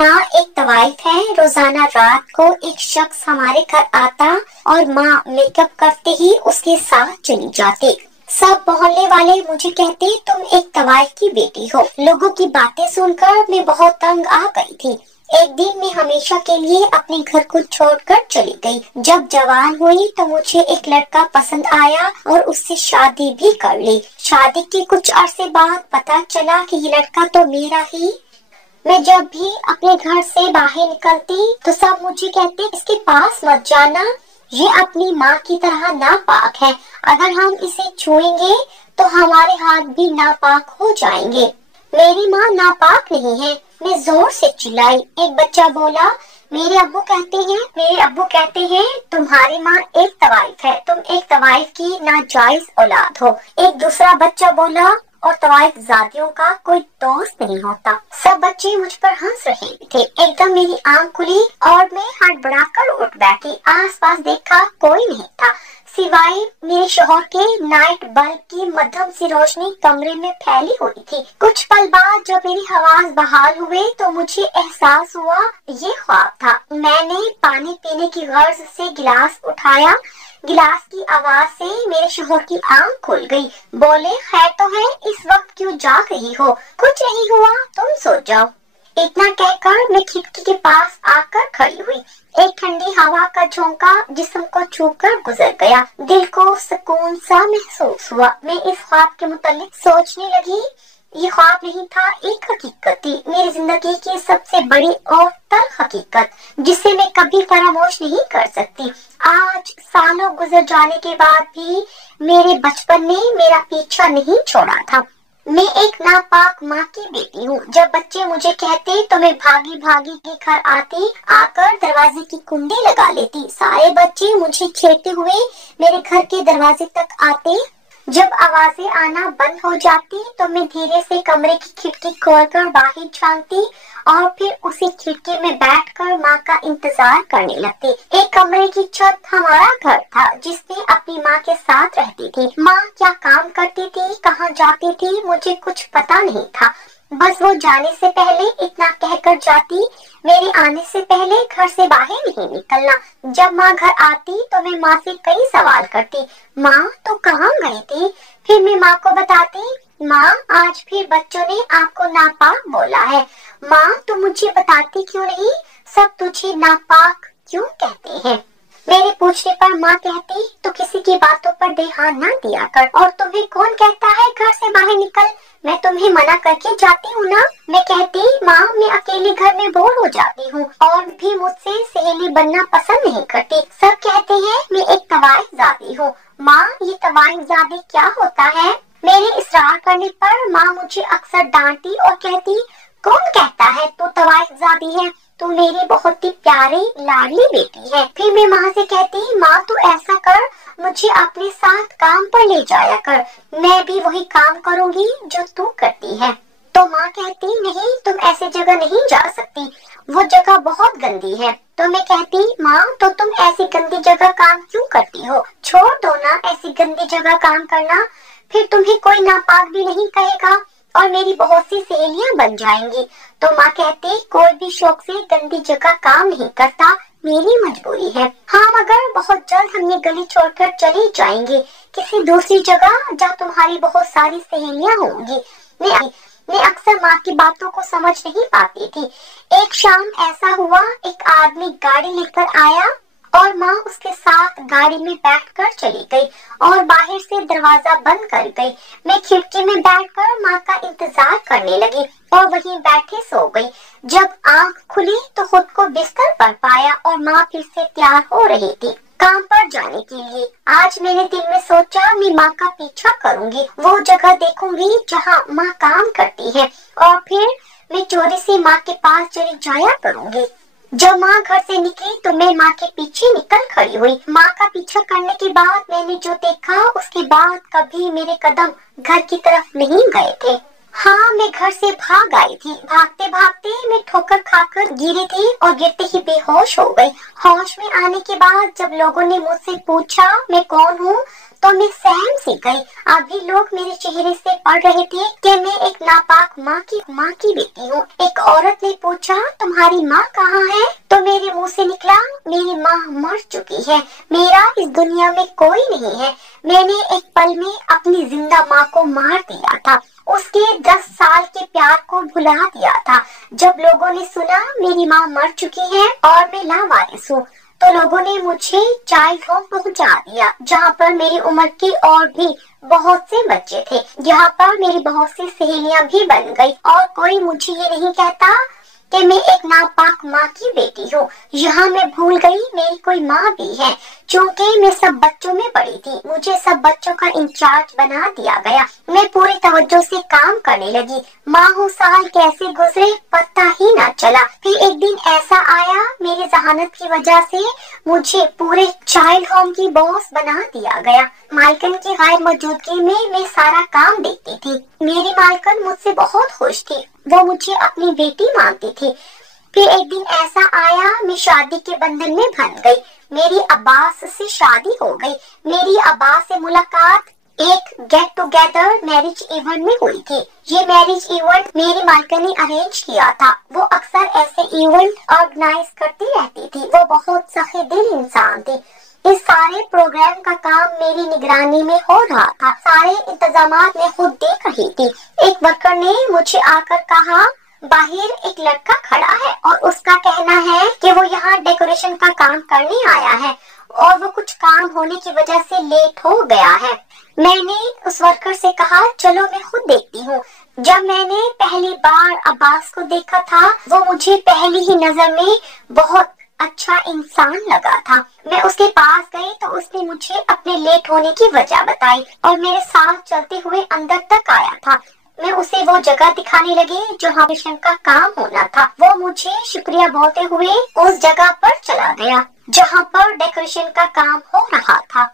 हाँ, एक तवाइफ है। रोजाना रात को एक शख्स हमारे घर आता और माँ मेकअप करते ही उसके साथ चली जाती। सब मोहल्ले वाले मुझे कहते तुम एक तवाइफ की बेटी हो। लोगों की बातें सुनकर मैं बहुत तंग आ गई थी। एक दिन मैं हमेशा के लिए अपने घर को छोड़कर चली गई। जब जवान हुई तो मुझे एक लड़का पसंद आया और उससे शादी भी कर ली। शादी के कुछ अरसे बाद पता चला कि ये लड़का तो मेरा ही। मैं जब भी अपने घर से बाहर निकलती तो सब मुझे कहते इसके पास मत जाना, ये अपनी माँ की तरह नापाक है। अगर हम इसे छुएंगे तो हमारे हाथ भी नापाक हो जाएंगे। मेरी माँ नापाक नहीं है। मैं जोर से चिल्लाई। एक बच्चा बोला मेरे अब्बू कहते हैं तुम्हारी माँ एक तवाइफ है, तुम एक तवाइफ की नाजायज औलाद हो। एक दूसरा बच्चा बोला और तवाइफ जातियों का कोई दोस्त नहीं होता। सब बच्चे मुझ पर हंस रहे थे। एकदम मेरी आंख खुली और मैं हड़बड़ाकर उठ बैठी। आसपास देखा कोई नहीं था सिवाय मेरे शौहर के नाइट बल्ब की मध्यम सी रोशनी कमरे में फैली हुई थी। कुछ पल बाद जब मेरी हवास बहाल हुए तो मुझे एहसास हुआ ये ख्वाब था। मैंने पानी पीने की गर्ज से गिलास उठाया। गिलास की आवाज से मेरे शौहर की आंख खुल गई। बोले खैर तो है, इस वक्त क्यों जाग रही हो? कुछ नहीं हुआ, तुम सो जाओ। इतना कहकर मैं खिड़की के पास आकर खड़ी हुई। एक ठंडी हवा का झोंका जिस्म को छूकर गुजर गया। दिल को सुकून सा महसूस हुआ। मैं इस ख्वाब के मुतालिक सोचने लगी। ये ख्वाब नहीं था, एक हकीकत थी, मेरी जिंदगी की सबसे बड़ी और तल्ख हकीकत, जिसे मैं कभी फरामोश नहीं कर सकती। आज सालों गुजर जाने के बाद भी मेरे बचपन ने मेरा पीछा नहीं छोड़ा था। मैं एक नापाक माँ की बेटी हूँ। जब बच्चे मुझे कहते तो मैं भागी भागी के घर आती, आकर दरवाजे की कुंडी लगा लेती। सारे बच्चे मुझे छेड़ते हुए मेरे घर के दरवाजे तक आते। जब आवाजें आना बंद हो जाती तो मैं धीरे से कमरे की खिड़की खोलकर बाहर झांकती और फिर उसी खिड़की में बैठकर माँ का इंतजार करने लगती। एक कमरे की छत हमारा घर था जिसमें अपनी माँ के साथ रहती थी। माँ क्या काम करती थी, कहाँ जाती थी, मुझे कुछ पता नहीं था। बस वो जाने से पहले इतना कहकर जाती, मेरे आने से पहले घर से बाहर नहीं निकलना। जब माँ घर आती तो मैं माँ से कई सवाल करती, माँ तो कहाँ गई थी? फिर मैं माँ को बताती, माँ आज फिर बच्चों ने आपको नापाक बोला है। माँ तो मुझे बताती क्यों नहीं? सब तुझे नापाक क्यों कहते हैं? मेरे पूछने पर माँ कहती तो किसी की बातों पर ध्यान न दिया कर। और तुम्हें कौन कहता है घर से बाहर निकल? मैं तुम्हें मना करके जाती हूँ ना। मैं कहती माँ मैं अकेले घर में बोर हो जाती हूँ और भी मुझसे सहेली बनना पसंद नहीं करती। सब कहते हैं मैं एक तवाइफ जाती हूँ। माँ ये तवाइफ जादी क्या होता है? मेरे इसरार करने पर माँ मुझे अक्सर डांटती और कहती कौन कहता है तू तवाइफ जादी है? तू मेरी बहुत ही प्यारी लाडली बेटी है। फिर मैं माँ से कहती माँ तू ऐसा कर, मुझे अपने साथ काम पर ले जाया कर, मैं भी वही काम करूँगी जो तू करती है। तो माँ कहती नहीं तुम ऐसी जगह नहीं जा सकती, वो जगह बहुत गंदी है। तो मैं कहती माँ तो तुम ऐसी गंदी जगह काम क्यों करती हो? छोड़ दो ना ऐसी गंदी जगह काम करना, फिर तुम्हें कोई नापाक भी नहीं कहेगा और मेरी बहुत सी सहेलियां बन जाएंगी। तो माँ कहती कोई भी शौक से गंदी जगह काम नहीं करता, मेरी मजबूरी है। हाँ मगर बहुत जल्द हम ये गली छोड़कर चले जाएंगे किसी दूसरी जगह जहाँ तुम्हारी बहुत सारी सहेलियां होंगी। मैं अक्सर माँ की बातों को समझ नहीं पाती थी। एक शाम ऐसा हुआ, एक आदमी गाड़ी लेकर आया और माँ उसके साथ गाड़ी में बैठकर चली गई और बाहर से दरवाजा बंद कर गई। मैं खिड़की में बैठकर माँ का इंतजार करने लगी और वहीं बैठे सो गई। जब आंख खुली तो खुद को बिस्तर पर पाया और माँ फिर से तैयार हो रही थी काम पर जाने के लिए। आज मैंने दिल में सोचा मैं माँ का पीछा करूंगी, वो जगह देखूंगी जहाँ माँ काम करती है और फिर मैं चोरी से माँ के पास चली जाया करूंगी। जब माँ घर से निकली तो मैं माँ के पीछे निकल खड़ी हुई। माँ का पीछा करने के बाद मैंने जो देखा उसके बाद कभी मेरे कदम घर की तरफ नहीं गए थे। हाँ मैं घर से भाग आई थी। भागते भागते मैं ठोकर खाकर गिरी थी और गिरते ही बेहोश हो गई। होश में आने के बाद जब लोगों ने मुझसे पूछा मैं कौन हूँ तो मैं सहम सी गई। अभी लोग मेरे चेहरे से पढ़ रहे थे कि मैं एक नापाक माँ की बेटी हूँ। एक औरत ने पूछा, तुम्हारी माँ कहाँ है? तो मेरे मुंह से निकला, मेरी माँ मर चुकी है, मेरा इस दुनिया में कोई नहीं है। मैंने एक पल में अपनी जिंदा माँ को मार दिया था, उसके 10 साल के प्यार को भुला दिया था। जब लोगों ने सुना मेरी माँ मर चुकी है और मैं लावारिस हूँ, तो लोगों ने मुझे चाइल्ड होम पहुंचा दिया, जहाँ पर मेरी उम्र के और भी बहुत से बच्चे थे। यहाँ पर मेरी बहुत सी सहेलियां भी बन गई और कोई मुझे ये नहीं कहता कि मैं एक नापाक माँ की बेटी हूँ। यहाँ मैं भूल गई मेरी कोई माँ भी है। चूँकि मैं सब बच्चों में बड़ी थी, मुझे सब बच्चों का इंचार्ज बना दिया गया। मैं पूरी तवज्जो से काम करने लगी। माह साल कैसे गुजरे पता ही ना चला। फिर एक दिन ऐसा आया, मेरी जहानत की वजह से मुझे पूरे चाइल्ड होम की बॉस बना दिया गया। मालकिन की गैर मौजूदगी में मैं सारा काम देखती थी। मेरी मालकिन मुझसे बहुत खुश थी, वो मुझे अपनी बेटी मानती थी। फिर एक दिन ऐसा आया, मैं शादी के बंधन में बंध गई। मेरी अब्बास से शादी हो गई। मेरी अब्बास से मुलाकात एक गेट टुगेदर मैरिज इवेंट में हुई थी। ये मैरिज इवेंट मेरी मालकिन ने अरेंज किया था। वो अक्सर ऐसे इवेंट ऑर्गेनाइज करती रहती थी। वो बहुत सखे दिल इंसान थी। इस सारे प्रोग्राम का काम मेरी निगरानी में हो रहा था। सारे इंतजामात मैं खुद देख रही थी। एक वर्कर ने मुझे आकर कहा, बाहर एक लड़का खड़ा है और उसका कहना है कि वो यहाँ डेकोरेशन का काम करने आया है और वो कुछ काम होने की वजह से लेट हो गया है। मैंने उस वर्कर से कहा, चलो मैं खुद देखती हूँ। जब मैंने पहली बार अब्बास को देखा था, वो मुझे पहली ही नजर में बहुत अच्छा इंसान लगा था। मैं उसके पास गई तो उसने मुझे अपने लेट होने की वजह बताई और मेरे साथ चलते हुए अंदर तक आया था। मैं उसे वो जगह दिखाने लगी जहाँ डेकोरेशन का काम होना था। वो मुझे शुक्रिया बोलते हुए उस जगह पर चला गया जहाँ पर डेकोरेशन का काम हो रहा था।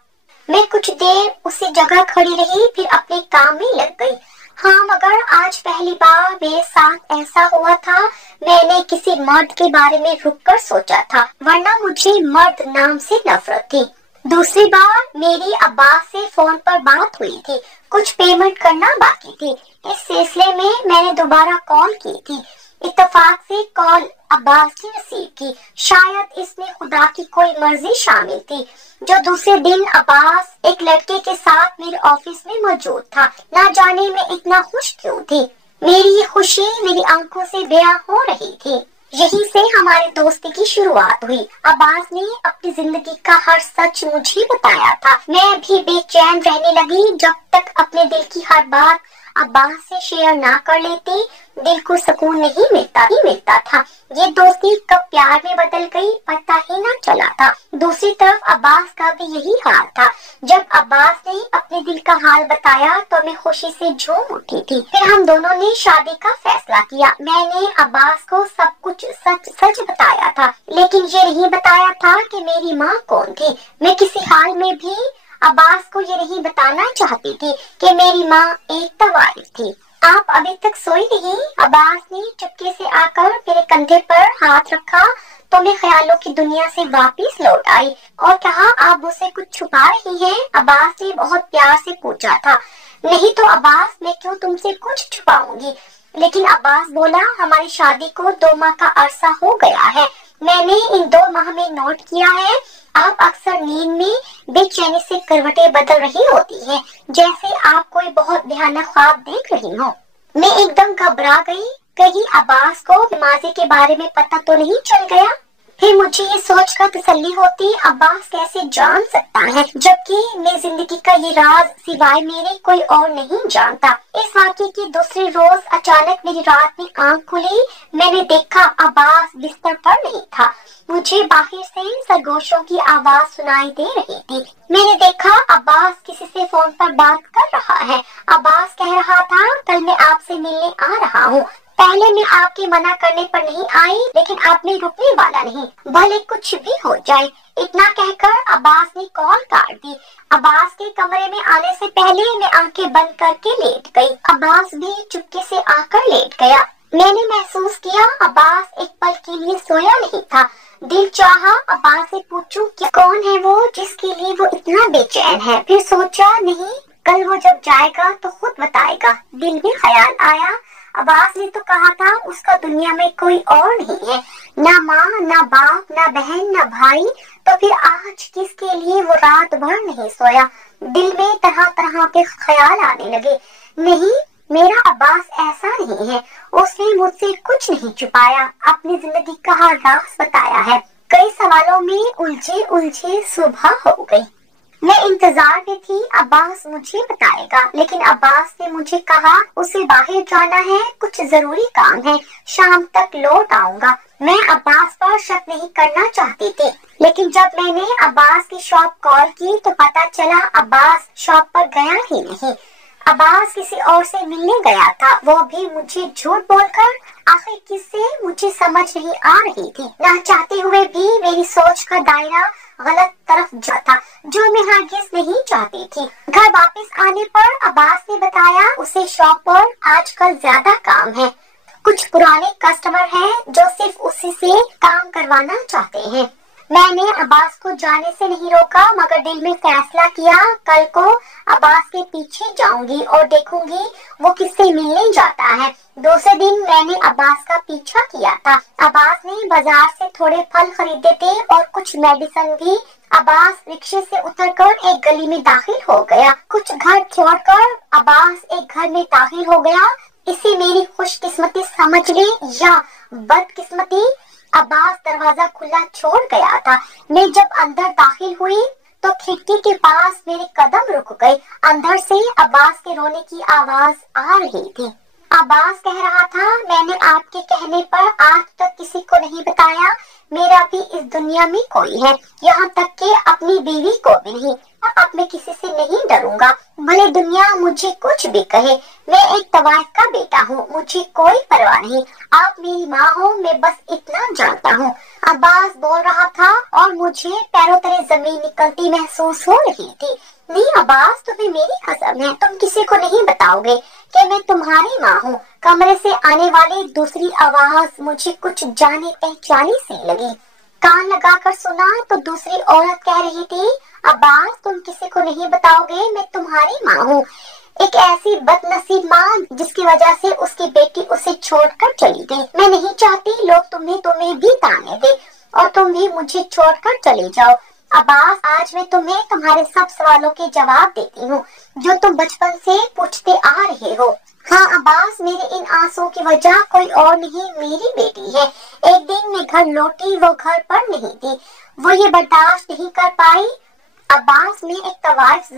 मैं कुछ देर उसी जगह खड़ी रही, फिर अपने काम में लग गई। हाँ, मगर आज पहली बार मेरे साथ ऐसा हुआ था। मैंने किसी मर्द के बारे में रुककर सोचा था, वरना मुझे मर्द नाम से नफरत थी। दूसरी बार मेरी अब्बास से फोन पर बात हुई थी। कुछ पेमेंट करना बाकी थी। इस सिलसिले में मैंने दोबारा कॉल की थी। इत्तेफाक से कॉल अब्बास ने रिसीव की। शायद इसमें खुदा की कोई मर्जी शामिल थी। जो दूसरे दिन अब्बास एक लड़के के साथ मेरे ऑफिस में मौजूद था। ना जाने मैं इतना खुश क्यों थी। मेरी ये खुशी मेरी आंखों से बयां हो रही थी। यहीं से हमारी दोस्ती की शुरुआत हुई। अब्बास ने अपनी जिंदगी का हर सच मुझे बताया था। मैं भी बेचैन रहने लगी जब तक अपने दिल की हर बात अब्बास से शेयर ना कर लेती। दिल को सुकून नहीं मिलता था। ये दोस्ती कब प्यार में बदल गई पता ही ना चला था। दूसरी तरफ अब्बास का भी यही हाल था। जब अब्बास ने अपने दिल का हाल बताया तो मैं खुशी से झूम उठी थी। फिर हम दोनों ने शादी का फैसला किया। मैंने अब्बास को सब कुछ सच बताया था, लेकिन ये नहीं बताया था कि मेरी माँ कौन थी। मैं किसी हाल में भी अब्बास को ये नहीं बताना चाहती थी कि मेरी माँ एक तवारिस थी। आप अभी तक सोई नहीं? अब्बास ने चुपके से आकर मेरे कंधे पर हाथ रखा तो मैं ख्यालों की दुनिया से वापस लौट आई और कहा, आप मुझसे कुछ छुपा रही हैं? अब्बास ने बहुत प्यार से पूछा था। नहीं तो अब्बास, मैं क्यों तुमसे कुछ छुपाऊंगी। लेकिन अब्बास बोला, हमारी शादी को 2 माह का अरसा हो गया है। मैंने इन 2 माह में नोट किया है, आप अक्सर नींद में बेचैनी से करवटें बदल रही होती हैं, जैसे आप कोई बहुत भयानक ख्वाब देख रही हो। मैं एकदम घबरा गई, कहीं अब्बास को माजी के बारे में पता तो नहीं चल गया। फिर मुझे ये सोचकर तसल्ली होती, अब्बास कैसे जान सकता है, जबकि मैं जिंदगी का ये राज सिवाय मेरे कोई और नहीं जानता। इस वाक़ये की दूसरी रोज अचानक मेरी रात में आंख खुली। मैंने देखा अब्बास बिस्तर पर नहीं था। मुझे बाहर से सरगोशों की आवाज सुनाई दे रही थी। मैंने देखा अब्बास किसी से फोन पर बात कर रहा है। अब्बास कह रहा था, कल मैं आपसे मिलने आ रहा हूँ। पहले मैं आपके मना करने पर नहीं आई, लेकिन आप में रुकने वाला नहीं, भले कुछ भी हो जाए। इतना कहकर अब्बास ने कॉल काट दी। अब्बास के कमरे में आने से पहले मैं आंखें बंद करके लेट गई। अब्बास भी चुपके से आकर लेट गया। मैंने महसूस किया अब्बास एक पल के लिए सोया नहीं था। दिल चाहा अब्बास से पूछूं कि कौन है वो जिसके लिए वो इतना बेचैन है। फिर सोचा नहीं, कल वो जब जाएगा तो खुद बताएगा। दिल में ख्याल आया, अब्बास ने तो कहा था उसका दुनिया में कोई और नहीं है, ना माँ, ना बाप, ना बहन, ना भाई। तो फिर आज किसके लिए वो रात भर नहीं सोया। दिल में तरह तरह के ख्याल आने लगे। नहीं, मेरा अब्बास ऐसा नहीं है, उसने मुझसे कुछ नहीं छुपाया, अपनी जिंदगी का हर राज बताया है। कई सवालों में उलझे उलझे सुबह हो गई। मैं इंतजार में थी, अब्बास मुझे बताएगा, लेकिन अब्बास ने मुझे कहा उसे बाहर जाना है, कुछ जरूरी काम है, शाम तक लौट आऊंगा। मैं अब्बास पर शक नहीं करना चाहती थी, लेकिन जब मैंने अब्बास की शॉप कॉल की तो पता चला अब्बास शॉप पर गया ही नहीं। अब्बास किसी और से मिलने गया था, वो भी मुझे झूठ बोलकर। आखिर किससे, मुझे समझ नहीं आ रही थी। ना चाहते हुए भी मेरी सोच का दायरा गलत तरफ जा था, जो मैं हरगिज नहीं चाहती थी। घर वापस आने पर अब्बास ने बताया उसे शॉप पर आजकल ज्यादा काम है, कुछ पुराने कस्टमर हैं जो सिर्फ उसी से काम करवाना चाहते हैं। मैंने अब्बास को जाने से नहीं रोका, मगर दिल में फैसला किया कल को अब्बास के पीछे जाऊंगी और देखूंगी वो किससे मिलने जाता है। दूसरे दिन मैंने अब्बास का पीछा किया था। अब्बास ने बाजार से थोड़े फल खरीदे थे और कुछ मेडिसिन भी। अब्बास रिक्शे से उतरकर एक गली में दाखिल हो गया। कुछ घर छोड़कर अब्बास एक घर में दाखिल हो गया। इसे मेरी खुशकिस्मती समझ ले या बदकिस्मती। अब्बास दरवाजा खुला छोड़ गया था। मैं जब अंदर दाखिल हुई तो खिड़की के पास मेरे कदम रुक गए। अंदर से अब्बास के रोने की आवाज आ रही थी। अब्बास कह रहा था, मैंने आपके कहने पर आज तक किसी को नहीं बताया, मेरा भी इस दुनिया में कोई है, यहाँ तक कि अपनी बीवी को भी नहीं। अब मैं किसी से नहीं डरूंगा, भले दुनिया मुझे कुछ भी कहे। मैं एक तवाइफ का बेटा हूँ, मुझे कोई परवाह नहीं। आप मेरी माँ हो, मैं बस इतना जानता हूँ। अब्बास बोल रहा था और मुझे पैरों तले जमीन निकलती महसूस हो रही थी। नहीं अब्बास, तुम्हें मेरी कसम है, तुम किसी को नहीं बताओगे कि मैं तुम्हारी माँ हूँ। कमरे से आने वाली दूसरी आवाज मुझे कुछ जाने पहचानी सी लगी। कान लगाकर सुना तो दूसरी औरत कह रही थी, अब्बास तुम किसी को नहीं बताओगे, मैं तुम्हारी माँ हूँ। एक ऐसी बदनसीब माँ जिसकी वजह से उसकी बेटी उसे छोड़कर चली गई। मैं नहीं चाहती लोग तुम्हें भी ताने दे और तुम भी मुझे छोड़कर चले जाओ। अब्बास, आज मैं तुम्हें तुम्हारे सब सवालों के जवाब देती हूँ जो तुम बचपन से पूछते आ रहे हो। हाँ अब्बास, मेरे इन आंसुओं की वजह कोई और नहीं, मेरी बेटी है। एक दिन मैं घर लौटी, वो घर पर नहीं थी। वो ये बर्दाश्त नहीं कर पाई। अब्बास में एक तवाइफ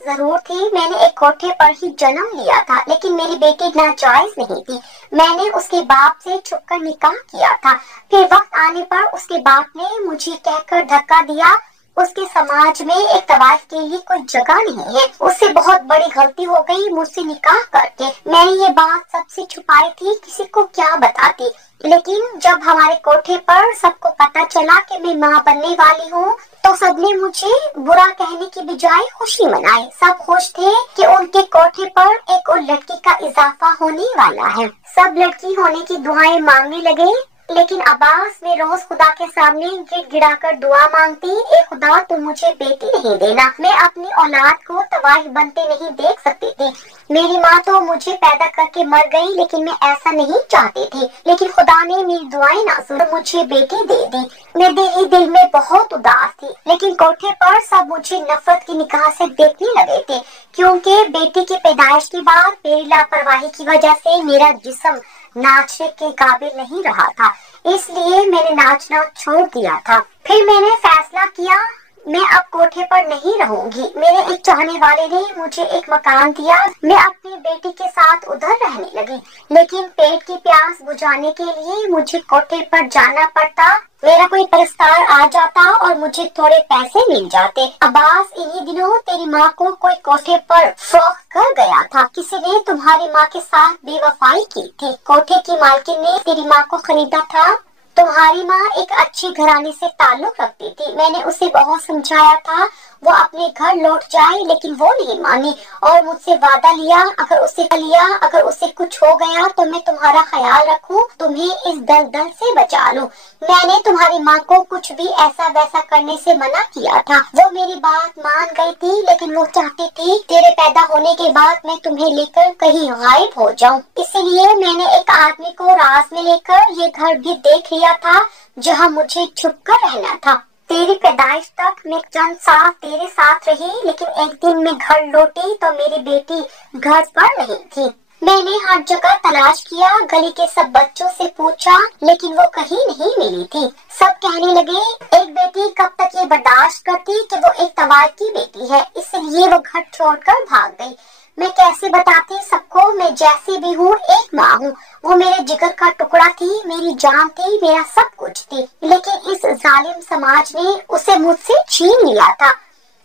जरूर थी। मैंने एक कोठे पर ही जन्म लिया था, लेकिन मेरी बेटी नाजायज नहीं थी। मैंने उसके बाप से छुपकर निकाह किया था। फिर वक्त आने पर उसके बाप ने मुझे कहकर धक्का दिया, उसके समाज में एक तवाइफ के लिए कोई जगह नहीं है। उससे बहुत बड़ी गलती हो गई मुझसे निकाह करके। मैंने ये बात सबसे छुपाई थी, किसी को क्या बताती। लेकिन जब हमारे कोठे पर सबको पता चला कि मैं माँ बनने वाली हूँ तो सबने मुझे बुरा कहने की बजाय खुशी मनाई। सब खुश थे कि उनके कोठे पर एक और लड़की का इजाफा होने वाला है। सब लड़की होने की दुआएं मांगने लगे। लेकिन अब्बास, मैं रोज खुदा के सामने गिड़ा कर दुआ मांगती, ए खुदा तुम मुझे बेटी नहीं देना। मैं अपनी औलाद को तबाही बनते नहीं देख सकती थी। मेरी माँ तो मुझे पैदा करके मर गई, लेकिन मैं ऐसा नहीं चाहती थी। लेकिन खुदा ने मेरी दुआएं ना सुन, मुझे बेटी दे दी। मैं दिल में बहुत उदास थी। लेकिन कोठे पर सब मुझे नफरत की निगाह से देखने लगे थे, क्योंकि बेटी की पैदाइश के बाद मेरी लापरवाही की वजह से मेरा जिस्म नाचने के काबिल नहीं रहा था। इसलिए मैंने नाचना छोड़ दिया था। फिर मैंने फैसला किया मैं अब कोठे पर नहीं रहूंगी। मेरे एक चाहने वाले ने मुझे एक मकान दिया। मैं अपनी बेटी के साथ उधर रहने लगी, लेकिन पेट की प्यास बुझाने के लिए मुझे कोठे पर जाना पड़ता। मेरा कोई परस्तार आ जाता और मुझे थोड़े पैसे मिल जाते। अब्बास, इन्हीं दिनों तेरी माँ को कोई कोठे पर फरोख्त कर गया था। किसी ने तुम्हारी माँ के साथ बेवफाई की थी। कोठे की मालकिन ने तेरी माँ को खरीदा था। तुम्हारी माँ एक अच्छी घराने से ताल्लुक रखती थी। मैंने उसे बहुत समझाया था वो अपने घर लौट जाए, लेकिन वो नहीं मानी और मुझसे वादा लिया अगर उसे कुछ हो गया तो मैं तुम्हारा ख्याल रखूं, तुम्हें इस दलदल से बचा लूं। मैंने तुम्हारी माँ को कुछ भी ऐसा वैसा करने से मना किया था। वो मेरी बात मान गई थी, लेकिन वो चाहती थी तेरे पैदा होने के बाद मैं तुम्हें लेकर कहीं गायब हो जाऊं। इसीलिए मैंने एक आदमी को राज में लेकर ये घर भी देख लिया था जहाँ मुझे छुप कर रहना था। तेरी पैदाइश तक मैं चंद साल तेरे साथ रही, लेकिन एक दिन मैं घर लौटी तो मेरी बेटी घर पर नहीं थी। मैंने हर जगह तलाश किया, गली के सब बच्चों से पूछा, लेकिन वो कहीं नहीं मिली थी। सब कहने लगे एक बेटी कब तक ये बर्दाश्त करती कि वो एक तवार की बेटी है, इसलिए वो घर छोड़कर भाग गई। मैं कैसे बताती सबको मैं जैसी भी हूँ एक माँ हूँ। वो मेरे जिगर का टुकड़ा थी, मेरी जान थी, मेरा सब कुछ थी, लेकिन इस जालिम समाज ने उसे मुझसे छीन लिया था।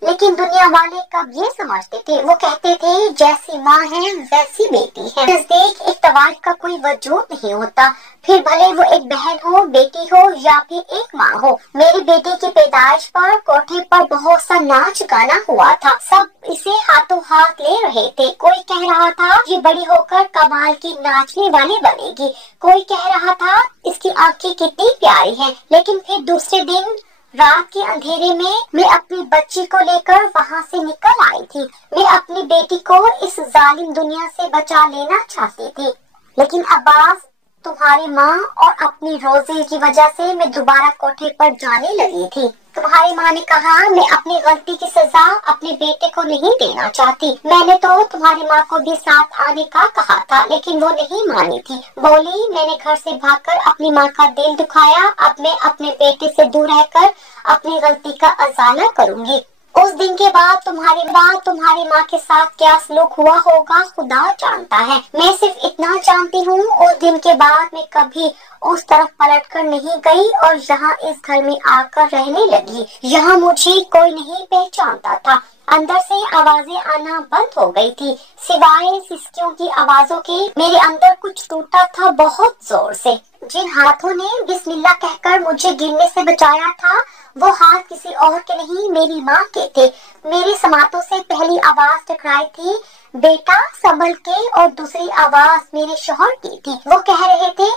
लेकिन दुनिया वाले कब ये समझते थे, वो कहते थे जैसी माँ है वैसी बेटी है। नजदीक एक तवार का कोई वजूद नहीं होता, फिर भले वो एक बहन हो, बेटी हो या फिर एक माँ हो। मेरी बेटी की पैदाइश पर कोठे पर बहुत सा नाच गाना हुआ था, सब इसे हाथों हाथ ले रहे थे। कोई कह रहा था ये बड़ी होकर कमाल की नाचने वाली बनेगी, कोई कह रहा था इसकी आंखें कितनी प्यारी हैं। लेकिन फिर दूसरे दिन रात के अंधेरे में मैं अपनी बच्ची को लेकर वहाँ से निकल आई थी। मैं अपनी बेटी को इस जालिम दुनिया से बचा लेना चाहती थी, लेकिन अब्बास तुम्हारी माँ और अपनी रोजी की वजह से मैं दोबारा कोठे पर जाने लगी थी। तुम्हारी माँ ने कहा मैं अपनी गलती की सजा अपने बेटे को नहीं देना चाहती। मैंने तो तुम्हारी माँ को भी साथ आने का कहा था, लेकिन वो नहीं मानी थी। बोली मैंने घर से भागकर अपनी माँ का दिल दुखाया, अब मैं अपने बेटे से दूर रहकर अपनी गलती का अजाला करूंगी। उस दिन के बाद तुम्हारी माँ के साथ क्या सलूक हुआ होगा खुदा जानता है। मैं सिर्फ इतना जानती हूँ उस दिन के बाद मैं कभी उस तरफ पलटकर नहीं गई और यहाँ इस घर में आकर रहने लगी। यहाँ मुझे कोई नहीं पहचानता था। अंदर से आवाजें आना बंद हो गई थी, सिवाय सिसकियों की आवाजों के। मेरे अंदर कुछ टूटा था बहुत जोर से। जिन हाथों ने बिस्मिल्लाह कहकर मुझे गिरने से बचाया था, वो हाथ किसी और के नहीं मेरी माँ के थे। मेरे समातों से पहली आवाज टकराई थी बेटा संभल के, और दूसरी आवाज मेरे शौहर की थी। वो कह रहे थे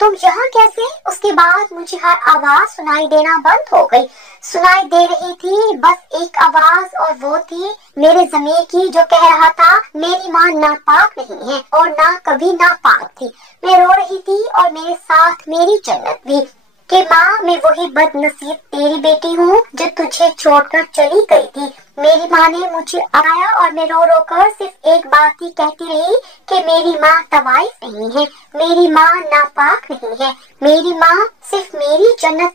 तुम यहाँ कैसे? उसके बाद मुझे हर आवाज सुनाई देना बंद हो गई। सुनाई दे रही थी बस एक आवाज, और वो थी मेरे ज़मीर की, जो कह रहा था मेरी माँ नापाक नहीं है और ना कभी नापाक थी। मैं रो रही थी और मेरे साथ मेरी जन्नत भी, कि माँ मैं वही बदनसीब तेरी बेटी हूँ जो तुझे छोड़कर चली गई थी। मेरी माँ ने मुझे आया और मैं रो रो कर सिर्फ एक बात ही कहती रही कि मेरी माँ तवाइफ नहीं है, मेरी माँ नापाक नहीं है, मेरी माँ सिर्फ मेरी जन्नत